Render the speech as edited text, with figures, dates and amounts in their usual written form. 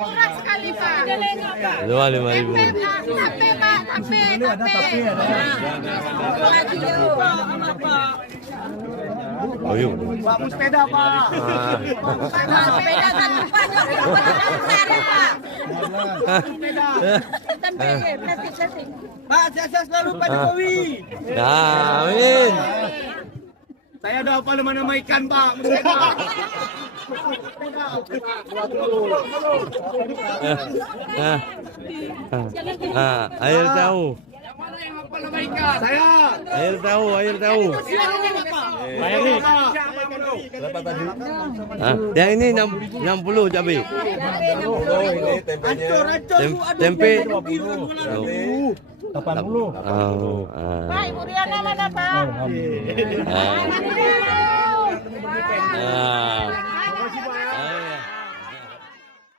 Murah sekali Pak. 5.000. Tape Pak, tape. Lagi yuk. Oh yuk. Pak, mau sepeda Pak. Sepeda kan Pak. Pak. Plastik. Pak, sehat selalu Pak Jokowi. Nah, amin. Saya udah hafal nama ikan Pak. Air tahu. Saya. Air tahu. Bayar nih. Berapa tadi? Yang ini 60 cabai. Hancur. Tempe. 80. Pak, Ibu Riana mana Pak? Ah.